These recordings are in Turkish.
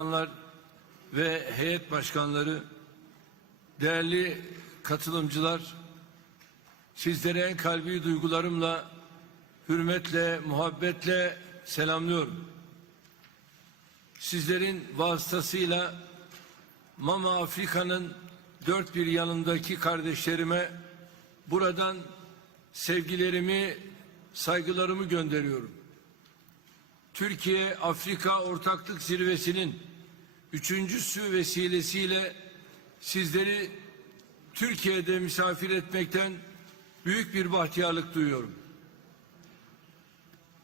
Başkanlar ve heyet başkanları, değerli katılımcılar, sizlere en kalbi duygularımla, hürmetle, muhabbetle selamlıyorum. Sizlerin vasıtasıyla Mama Afrika'nın dört bir yanındaki kardeşlerime buradan sevgilerimi, saygılarımı gönderiyorum. Türkiye Afrika Ortaklık Zirvesi'nin üçüncüsü vesilesiyle sizleri Türkiye'de misafir etmekten büyük bir bahtiyarlık duyuyorum.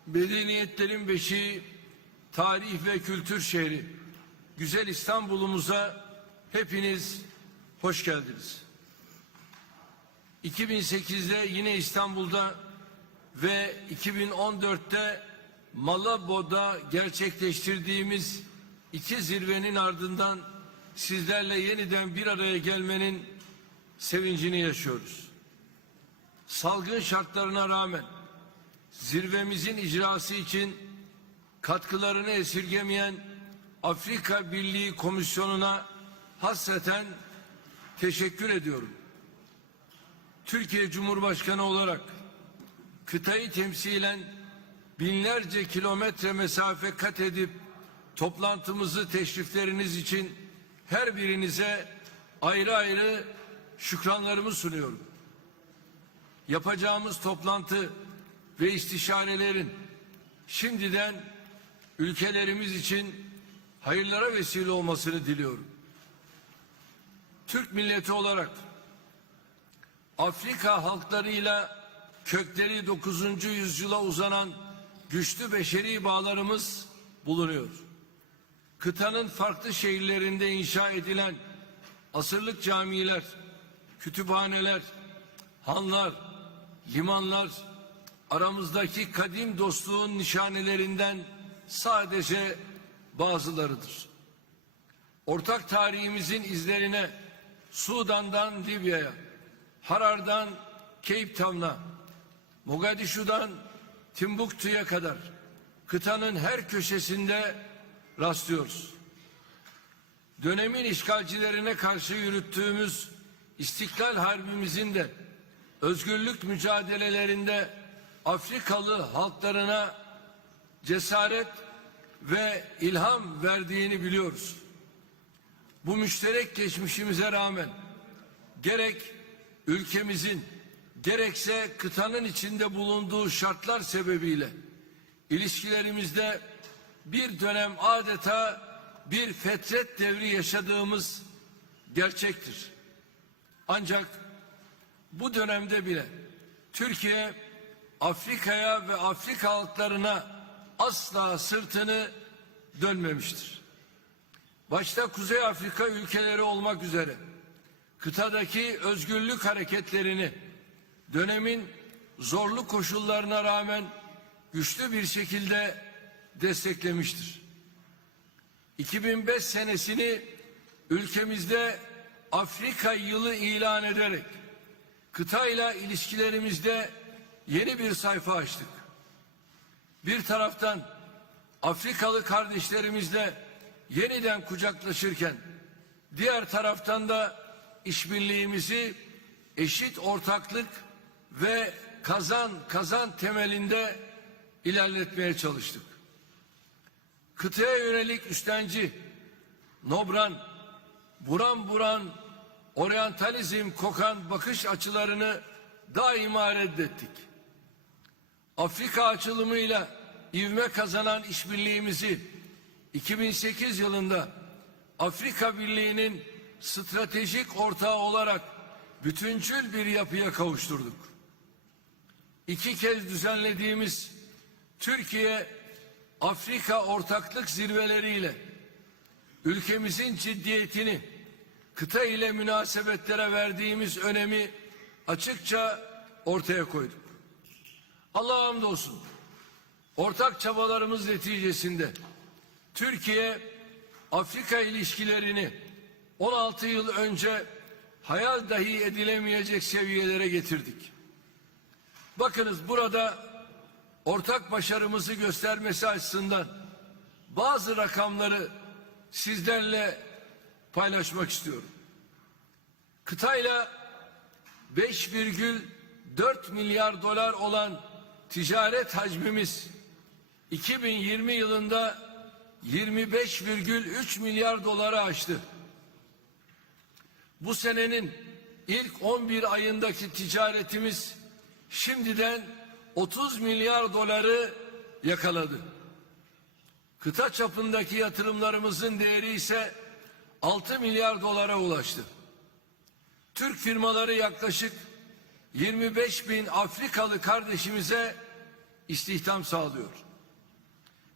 Medeniyetlerin beşiği, tarih ve kültür şehri, güzel İstanbul'umuza hepiniz hoş geldiniz. 2008'de yine İstanbul'da ve 2014'te Malabo'da gerçekleştirdiğimiz iki zirvenin ardından sizlerle yeniden bir araya gelmenin sevincini yaşıyoruz. Salgın şartlarına rağmen zirvemizin icrası için katkılarını esirgemeyen Afrika Birliği Komisyonu'na hasreten teşekkür ediyorum. Türkiye Cumhurbaşkanı olarak kıtayı temsilen binlerce kilometre mesafe kat edip toplantımızı teşrifleriniz için her birinize ayrı ayrı şükranlarımı sunuyorum. Yapacağımız toplantı ve istişarelerin şimdiden ülkelerimiz için hayırlara vesile olmasını diliyorum. Türk milleti olarak Afrika halklarıyla kökleri 9. yüzyıla uzanan güçlü beşeri bağlarımız bulunuyor. Kıtanın farklı şehirlerinde inşa edilen asırlık camiler, kütüphaneler, hanlar, limanlar aramızdaki kadim dostluğun nişanelerinden sadece bazılarıdır. Ortak tarihimizin izlerine Sudan'dan Libya'ya, Harar'dan Cape Town'a, Mogadishu'dan Timbuktu'ya kadar kıtanın her köşesinde rastlıyoruz. Dönemin işgalcilerine karşı yürüttüğümüz İstiklal Harbimizin de özgürlük mücadelelerinde Afrikalı halklarına cesaret ve ilham verdiğini biliyoruz. Bu müşterek geçmişimize rağmen gerek ülkemizin gerekse kıtanın içinde bulunduğu şartlar sebebiyle ilişkilerimizde bir dönem adeta bir fetret devri yaşadığımız gerçektir. Ancak bu dönemde bile Türkiye Afrika'ya ve Afrika halklarına asla sırtını dönmemiştir. Başta Kuzey Afrika ülkeleri olmak üzere kıtadaki özgürlük hareketlerini dönemin zorlu koşullarına rağmen güçlü bir şekilde desteklemiştir. 2005 senesini ülkemizde Afrika yılı ilan ederek kıtayla ilişkilerimizde yeni bir sayfa açtık. Bir taraftan Afrikalı kardeşlerimizle yeniden kucaklaşırken diğer taraftan da işbirliğimizi eşit ortaklık ve kazan kazan temelinde ilerletmeye çalıştık. Kıtaya yönelik üstenci, nobran, buran buran, oryantalizm kokan bakış açılarını daima reddettik. Afrika açılımıyla ivme kazanan işbirliğimizi 2008 yılında Afrika Birliği'nin stratejik ortağı olarak bütüncül bir yapıya kavuşturduk. İki kez düzenlediğimiz Türkiye Afrika ortaklık zirveleriyle ülkemizin ciddiyetini kıta ile münasebetlere verdiğimiz önemi açıkça ortaya koyduk. Allah'a hamdolsun. Ortak çabalarımız neticesinde Türkiye Afrika ilişkilerini 16 yıl önce hayal dahi edilemeyecek seviyelere getirdik. Bakınız burada ortak başarımızı göstermesi açısından bazı rakamları sizlerle paylaşmak istiyorum. Kıtayla 5,4 milyar dolar olan ticaret hacmimiz 2020 yılında 25,3 milyar doları aştı. Bu senenin ilk 11 ayındaki ticaretimiz şimdiden 30 milyar doları yakaladı. Kıta çapındaki yatırımlarımızın değeri ise 6 milyar dolara ulaştı. Türk firmaları yaklaşık 25 bin Afrikalı kardeşimize istihdam sağlıyor.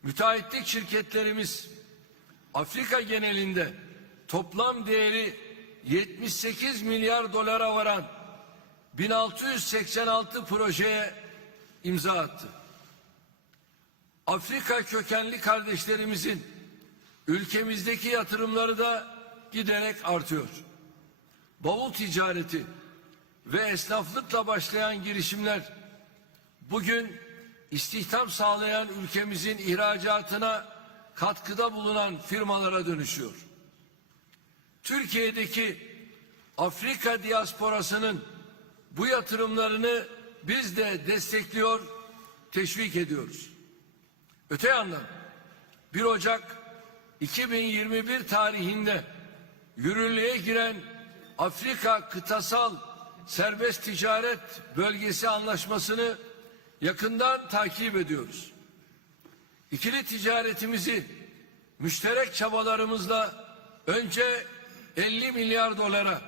Müteahhitlik şirketlerimiz Afrika genelinde toplam değeri 78 milyar dolara varan 1686 projeye imza attı. Afrika kökenli kardeşlerimizin ülkemizdeki yatırımları da giderek artıyor. Bavul ticareti ve esnaflıkla başlayan girişimler bugün istihdam sağlayan ülkemizin ihracatına katkıda bulunan firmalara dönüşüyor. Türkiye'deki Afrika diasporasının bu yatırımlarını biz de destekliyor, teşvik ediyoruz. Öte yandan 1 Ocak 2021 tarihinde yürürlüğe giren Afrika Kıtasal Serbest Ticaret Bölgesi Anlaşması'nı yakından takip ediyoruz. İkili ticaretimizi müşterek çabalarımızla önce 50 milyar dolara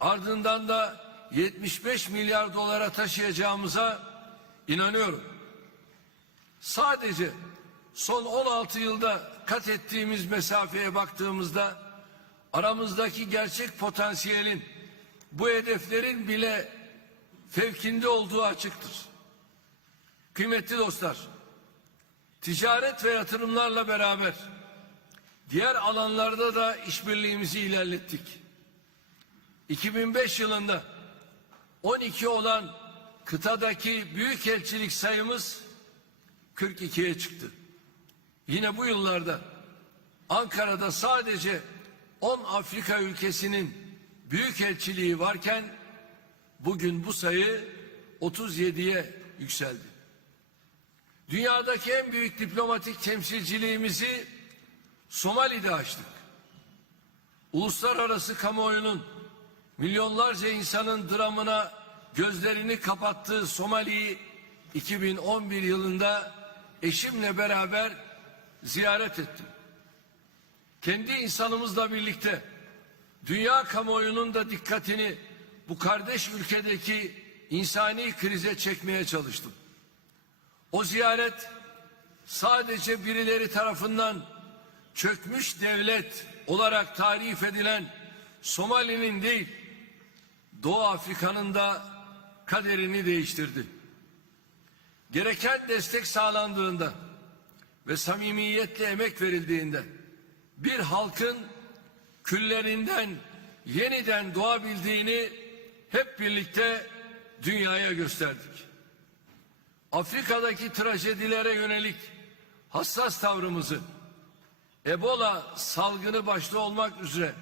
ardından da 75 milyar dolara taşıyacağımıza inanıyorum. Sadece son 16 yılda kat ettiğimiz mesafeye baktığımızda aramızdaki gerçek potansiyelin bu hedeflerin bile fevkinde olduğu açıktır. Kıymetli dostlar, ticaret ve yatırımlarla beraber diğer alanlarda da işbirliğimizi ilerlettik. 2005 yılında 12 olan kıtadaki büyükelçilik sayımız 42'ye çıktı. Yine bu yıllarda Ankara'da sadece 10 Afrika ülkesinin büyükelçiliği varken bugün bu sayı 37'ye yükseldi. Dünyadaki en büyük diplomatik temsilciliğimizi Somali'de açtık. Uluslararası kamuoyunun milyonlarca insanın dramına gözlerini kapattığı Somali'yi 2011 yılında eşimle beraber ziyaret ettim. Kendi insanımızla birlikte dünya kamuoyunun da dikkatini bu kardeş ülkedeki insani krize çekmeye çalıştım. O ziyaret sadece birileri tarafından çökmüş devlet olarak tarif edilen Somali'nin değil, Doğu Afrika'nın da kaderini değiştirdi. Gereken destek sağlandığında ve samimiyetle emek verildiğinde bir halkın küllerinden yeniden doğabildiğini hep birlikte dünyaya gösterdik. Afrika'daki trajedilere yönelik hassas tavrımızı Ebola salgını başta olmak üzere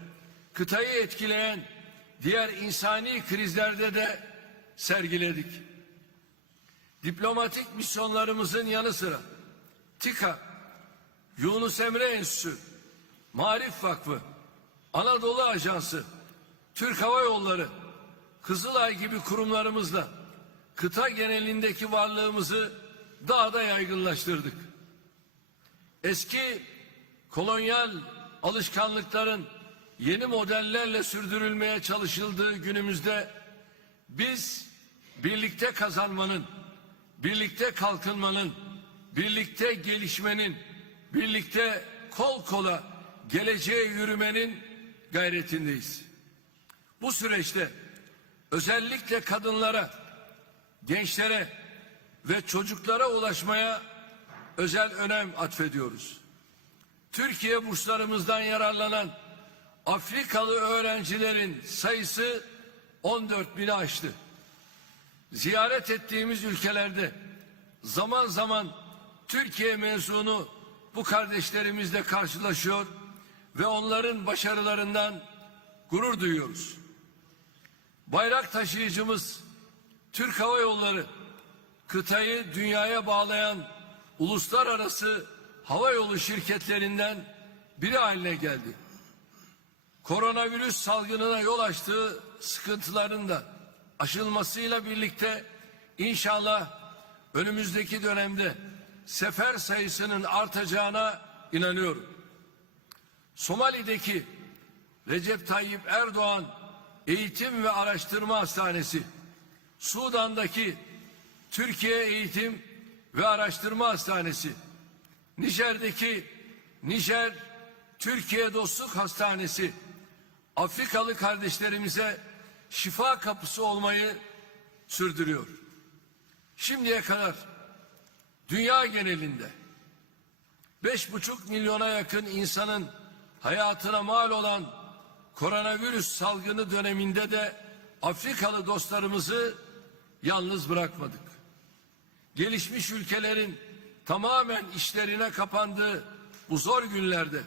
kıtayı etkileyen diğer insani krizlerde de sergiledik. Diplomatik misyonlarımızın yanı sıra TİKA, Yunus Emre Enstitüsü, Marif Vakfı, Anadolu Ajansı, Türk Hava Yolları, Kızılay gibi kurumlarımızla kıta genelindeki varlığımızı daha da yaygınlaştırdık. Eski kolonyal alışkanlıkların yeni modellerle sürdürülmeye çalışıldığı günümüzde biz birlikte kazanmanın, birlikte kalkınmanın, birlikte gelişmenin, birlikte kol kola geleceğe yürümenin gayretindeyiz. Bu süreçte özellikle kadınlara, gençlere ve çocuklara ulaşmaya özel önem atfediyoruz. Türkiye burslarımızdan yararlanan Afrikalı öğrencilerin sayısı 14 bini aştı. Ziyaret ettiğimiz ülkelerde zaman zaman Türkiye mezunu bu kardeşlerimizle karşılaşıyor ve onların başarılarından gurur duyuyoruz. Bayrak taşıyıcımız Türk Hava Yolları kıtayı dünyaya bağlayan uluslararası hava yolu şirketlerinden biri haline geldi. Koronavirüs salgınına yol açtığı sıkıntıların da aşılmasıyla birlikte inşallah önümüzdeki dönemde sefer sayısının artacağına inanıyorum. Somali'deki Recep Tayyip Erdoğan Eğitim ve Araştırma Hastanesi, Sudan'daki Türkiye Eğitim ve Araştırma Hastanesi, Nijer'deki Nijer Türkiye Dostluk Hastanesi, Afrikalı kardeşlerimize şifa kapısı olmayı sürdürüyor. Şimdiye kadar dünya genelinde beş buçuk milyona yakın insanın hayatına mal olan koronavirüs salgını döneminde de Afrikalı dostlarımızı yalnız bırakmadık. Gelişmiş ülkelerin tamamen işlerine kapandığı bu zor günlerde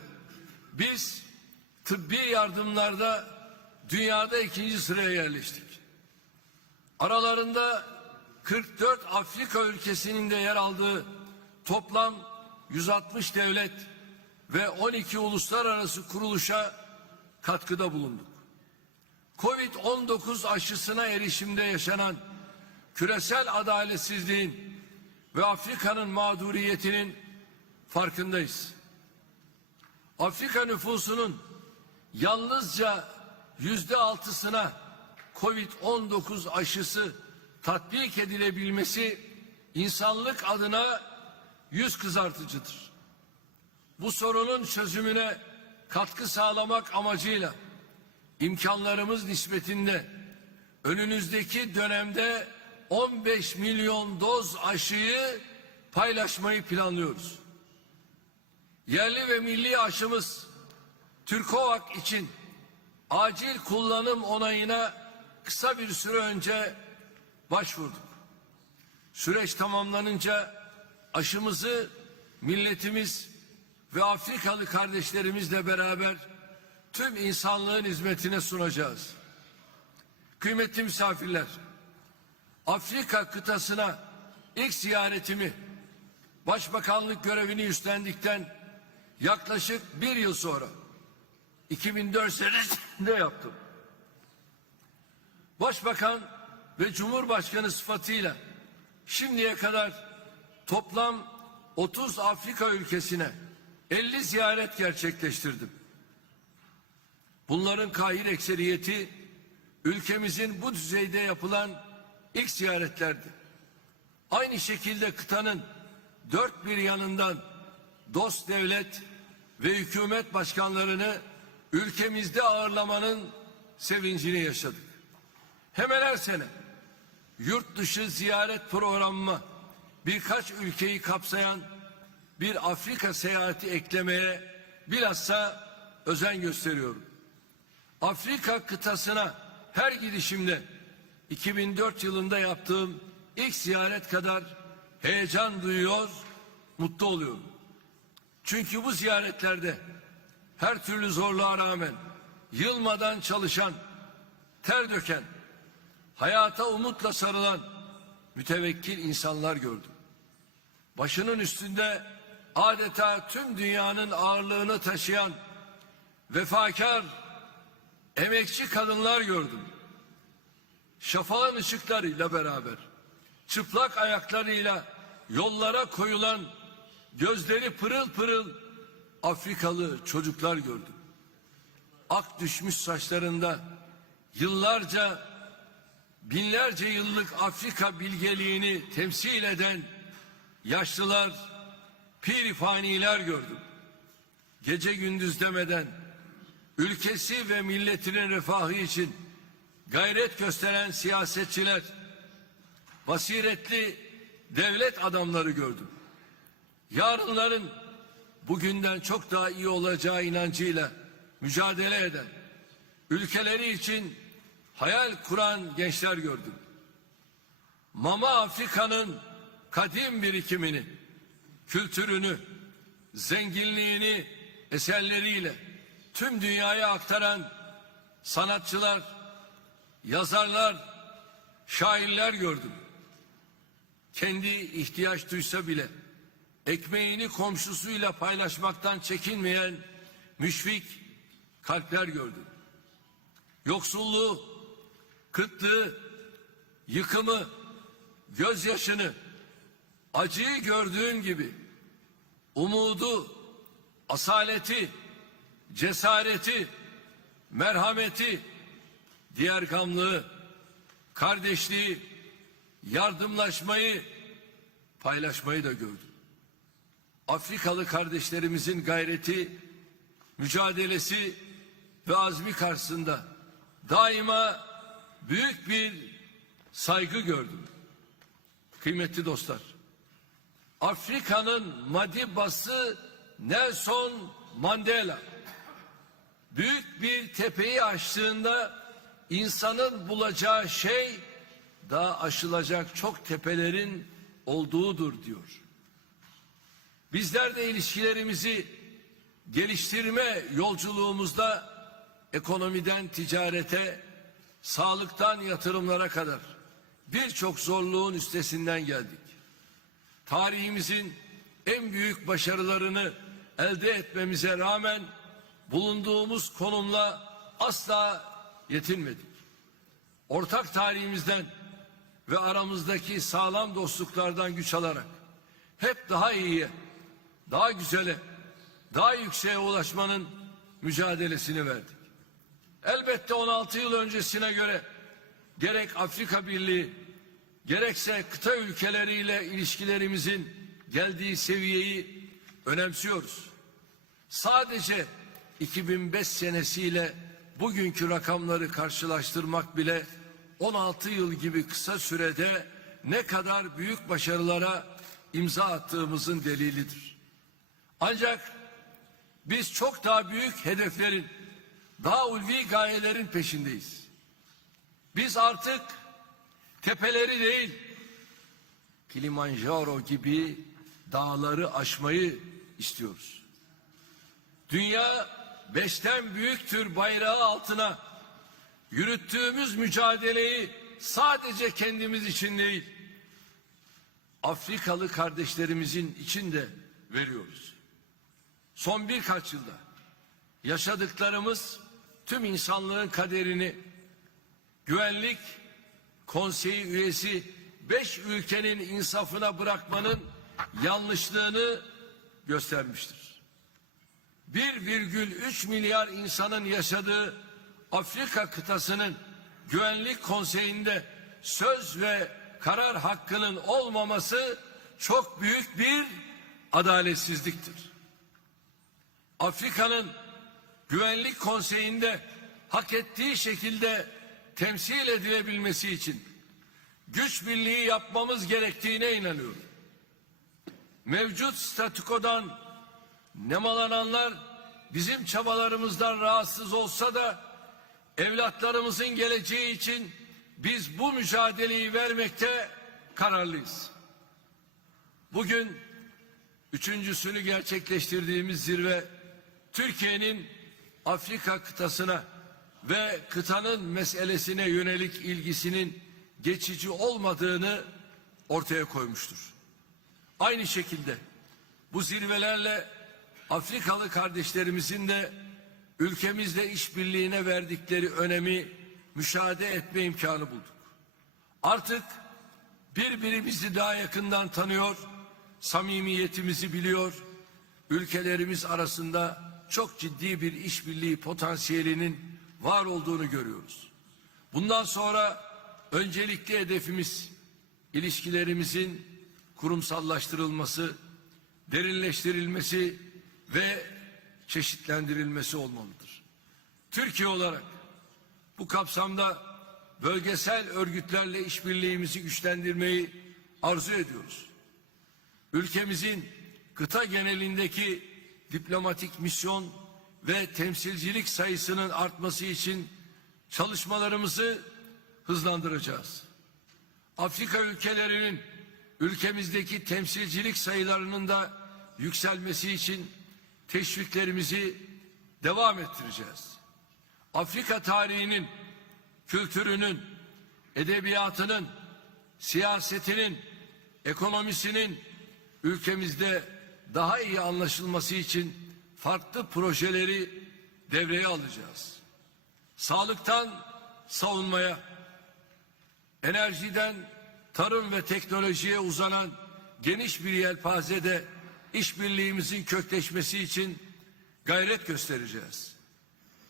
biz tıbbi yardımlarda dünyada ikinci sıraya yerleştik. Aralarında 44 Afrika ülkesinin de yer aldığı toplam 160 devlet ve 12 uluslararası kuruluşa katkıda bulunduk. Covid-19 aşısına erişimde yaşanan küresel adaletsizliğin ve Afrika'nın mağduriyetinin farkındayız. Afrika nüfusunun yalnızca yüzde altısına Covid-19 aşısı tatbik edilebilmesi insanlık adına yüz kızartıcıdır. Bu sorunun çözümüne katkı sağlamak amacıyla imkanlarımız nispetinde önünüzdeki dönemde 15 milyon doz aşıyı paylaşmayı planlıyoruz. Yerli ve milli aşımız Türkovak için acil kullanım onayına kısa bir süre önce başvurduk. Süreç tamamlanınca aşımızı milletimiz ve Afrikalı kardeşlerimizle beraber tüm insanlığın hizmetine sunacağız. Kıymetli misafirler, Afrika kıtasına ilk ziyaretimi başbakanlık görevini üstlendikten yaklaşık bir yıl sonra 2004 senesinde yaptım. Başbakan ve Cumhurbaşkanı sıfatıyla şimdiye kadar toplam 30 Afrika ülkesine 50 ziyaret gerçekleştirdim. Bunların kahir ekseriyeti ülkemizin bu düzeyde yapılan ilk ziyaretlerdi. Aynı şekilde kıtanın dört bir yanından dost devlet ve hükümet başkanlarını ülkemizde ağırlamanın sevincini yaşadık. Hemen her sene yurt dışı ziyaret programıma birkaç ülkeyi kapsayan bir Afrika seyahati eklemeye bilhassa özen gösteriyorum. Afrika kıtasına her gidişimde 2004 yılında yaptığım ilk ziyaret kadar heyecan duyuyor, mutlu oluyorum. Çünkü bu ziyaretlerde her türlü zorluğa rağmen yılmadan çalışan, ter döken, hayata umutla sarılan mütevekkil insanlar gördüm. Başının üstünde adeta tüm dünyanın ağırlığını taşıyan vefakar, emekçi kadınlar gördüm. Şafağın ışıklarıyla beraber çıplak ayaklarıyla yollara koyulan gözleri pırıl pırıl Afrikalı çocuklar gördüm. Ak düşmüş saçlarında yıllarca binlerce yıllık Afrika bilgeliğini temsil eden yaşlılar, pirifaniler gördüm. Gece gündüz demeden ülkesi ve milletinin refahı için gayret gösteren siyasetçiler, basiretli devlet adamları gördüm. Yarınların bugünden çok daha iyi olacağı inancıyla mücadele eden, ülkeleri için hayal kuran gençler gördüm. Mama Afrika'nın kadim birikimini, kültürünü, zenginliğini eserleriyle, tüm dünyaya aktaran sanatçılar, yazarlar, şairler gördüm. Kendi ihtiyaç duysa bile ekmeğini komşusuyla paylaşmaktan çekinmeyen müşfik kalpler gördüm. Yoksulluğu, kıtlığı, yıkımı, gözyaşını, acıyı gördüğüm gibi umudu, asaleti, cesareti, merhameti, diğer gamlığı, kardeşliği, yardımlaşmayı, paylaşmayı da gördüm. Afrikalı kardeşlerimizin gayreti, mücadelesi ve azmi karşısında daima büyük bir saygı gördüm. Kıymetli dostlar, Afrika'nın Madibası Nelson Mandela büyük bir tepeyi aştığında insanın bulacağı şey daha aşılacak çok tepelerin olduğudur diyor. Bizler de ilişkilerimizi geliştirme yolculuğumuzda ekonomiden ticarete, sağlıktan yatırımlara kadar birçok zorluğun üstesinden geldik. Tarihimizin en büyük başarılarını elde etmemize rağmen bulunduğumuz konumla asla yetinmedik. Ortak tarihimizden ve aramızdaki sağlam dostluklardan güç alarak hep daha iyiye, daha güzele, daha yükseğe ulaşmanın mücadelesini verdik. Elbette 16 yıl öncesine göre gerek Afrika Birliği gerekse kıta ülkeleriyle ilişkilerimizin geldiği seviyeyi önemsiyoruz. Sadece 2005 senesiyle bugünkü rakamları karşılaştırmak bile 16 yıl gibi kısa sürede ne kadar büyük başarılara imza attığımızın delilidir. Ancak biz çok daha büyük hedeflerin, daha ulvi gayelerin peşindeyiz. Biz artık tepeleri değil, Kilimanjaro gibi dağları aşmayı istiyoruz. Dünya beşten büyüktür bayrağı altına yürüttüğümüz mücadeleyi sadece kendimiz için değil, Afrikalı kardeşlerimizin için de veriyoruz. Son birkaç yılda yaşadıklarımız tüm insanlığın kaderini güvenlik konseyi üyesi beş ülkenin insafına bırakmanın yanlışlığını göstermiştir. 1,3 milyar insanın yaşadığı Afrika kıtasının güvenlik konseyinde söz ve karar hakkının olmaması çok büyük bir adaletsizliktir. Afrika'nın güvenlik konseyinde hak ettiği şekilde temsil edilebilmesi için güç birliği yapmamız gerektiğine inanıyorum. Mevcut statükodan nemalananlar bizim çabalarımızdan rahatsız olsa da evlatlarımızın geleceği için biz bu mücadeleyi vermekte kararlıyız. Bugün üçüncüsünü gerçekleştirdiğimiz zirve Türkiye'nin Afrika kıtasına ve kıtanın meselesine yönelik ilgisinin geçici olmadığını ortaya koymuştur. Aynı şekilde bu zirvelerle Afrikalı kardeşlerimizin de ülkemizle işbirliğine verdikleri önemi müşahede etme imkanı bulduk. Artık birbirimizi daha yakından tanıyor, samimiyetimizi biliyor, ülkelerimiz arasında çok ciddi bir işbirliği potansiyelinin var olduğunu görüyoruz. Bundan sonra öncelikli hedefimiz ilişkilerimizin kurumsallaştırılması, derinleştirilmesi ve çeşitlendirilmesi olmalıdır. Türkiye olarak bu kapsamda bölgesel örgütlerle işbirliğimizi güçlendirmeyi arzu ediyoruz. Ülkemizin kıta genelindeki diplomatik misyon ve temsilcilik sayısının artması için çalışmalarımızı hızlandıracağız. Afrika ülkelerinin ülkemizdeki temsilcilik sayılarının da yükselmesi için teşviklerimizi devam ettireceğiz. Afrika tarihinin, kültürünün, edebiyatının, siyasetinin, ekonomisinin ülkemizde daha iyi anlaşılması için farklı projeleri devreye alacağız. Sağlıktan savunmaya, enerjiden tarım ve teknolojiye uzanan geniş bir yelpazede işbirliğimizin kökleşmesi için gayret göstereceğiz.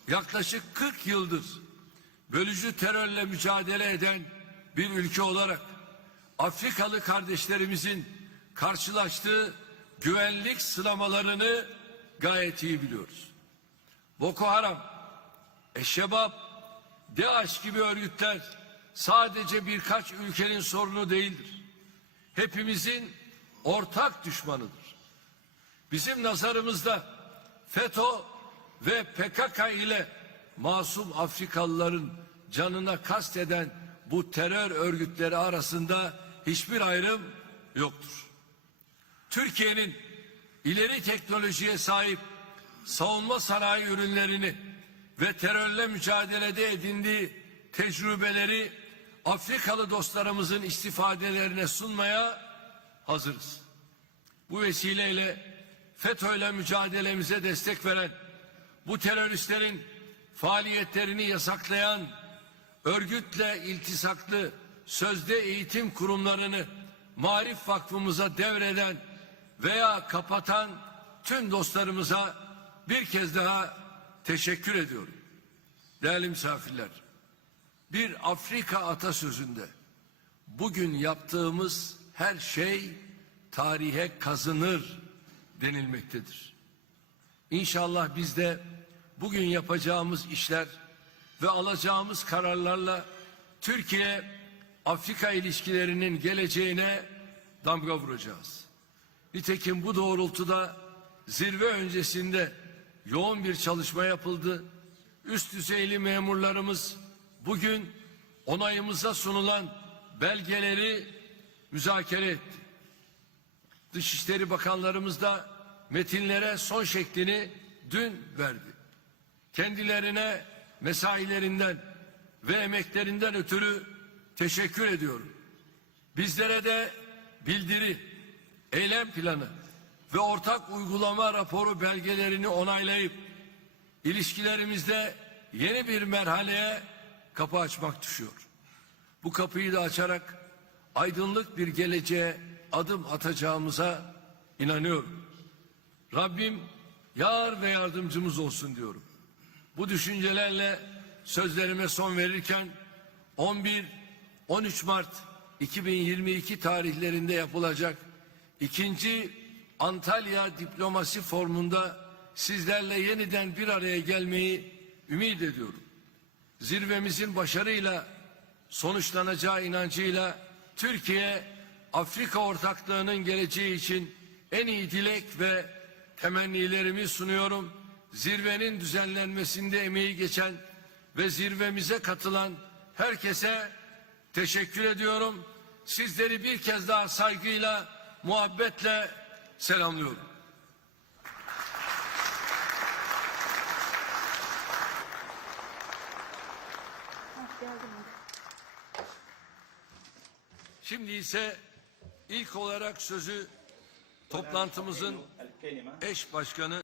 Yaklaşık 40 yıldır bölücü terörle mücadele eden bir ülke olarak Afrikalı kardeşlerimizin karşılaştığı güvenlik sınamalarını gayet iyi biliyoruz. Boko Haram, Eşşebab, DAEŞ gibi örgütler sadece birkaç ülkenin sorunu değildir. Hepimizin ortak düşmanıdır. Bizim nazarımızda FETÖ ve PKK ile masum Afrikalıların canına kasteden bu terör örgütleri arasında hiçbir ayrım yoktur. Türkiye'nin ileri teknolojiye sahip savunma sanayi ürünlerini ve terörle mücadelede edindiği tecrübeleri Afrikalı dostlarımızın istifadelerine sunmaya hazırız. Bu vesileyle FETÖ'yle mücadelemize destek veren, bu teröristlerin faaliyetlerini yasaklayan, örgütle iltisaklı sözde eğitim kurumlarını Marif Vakfımıza devreden veya kapatan tüm dostlarımıza bir kez daha teşekkür ediyorum. Değerli misafirler, bir Afrika atasözünde bugün yaptığımız her şey tarihe kazınır denilmektedir. İnşallah biz de bugün yapacağımız işler ve alacağımız kararlarla Türkiye Afrika ilişkilerinin geleceğine damga vuracağız. Nitekim bu doğrultuda zirve öncesinde yoğun bir çalışma yapıldı. Üst düzeyli memurlarımız bugün onayımıza sunulan belgeleri müzakere etti. Dışişleri Bakanlarımız da metinlere son şeklini dün verdi. Kendilerine mesailerinden ve emeklerinden ötürü teşekkür ediyorum. Bizlere de bildiri, eylem planı ve ortak uygulama raporu belgelerini onaylayıp ilişkilerimizde yeni bir merhaleye kapı açmak düşüyor. Bu kapıyı da açarak aydınlık bir geleceğe adım atacağımıza inanıyorum. Rabbim yar ve yardımcımız olsun diyorum. Bu düşüncelerle sözlerime son verirken 11 13 Mart 2022 tarihlerinde yapılacak ikinci Antalya Diplomasi Formu'nda sizlerle yeniden bir araya gelmeyi ümit ediyorum. Zirvemizin başarıyla sonuçlanacağı inancıyla Türkiye Afrika ortaklığının geleceği için en iyi dilek ve temennilerimi sunuyorum. Zirvenin düzenlenmesinde emeği geçen ve zirvemize katılan herkese teşekkür ediyorum. Sizleri bir kez daha saygıyla, muhabbetle selamlıyorum. Şimdi ise ilk olarak sözü toplantımızın eş başkanı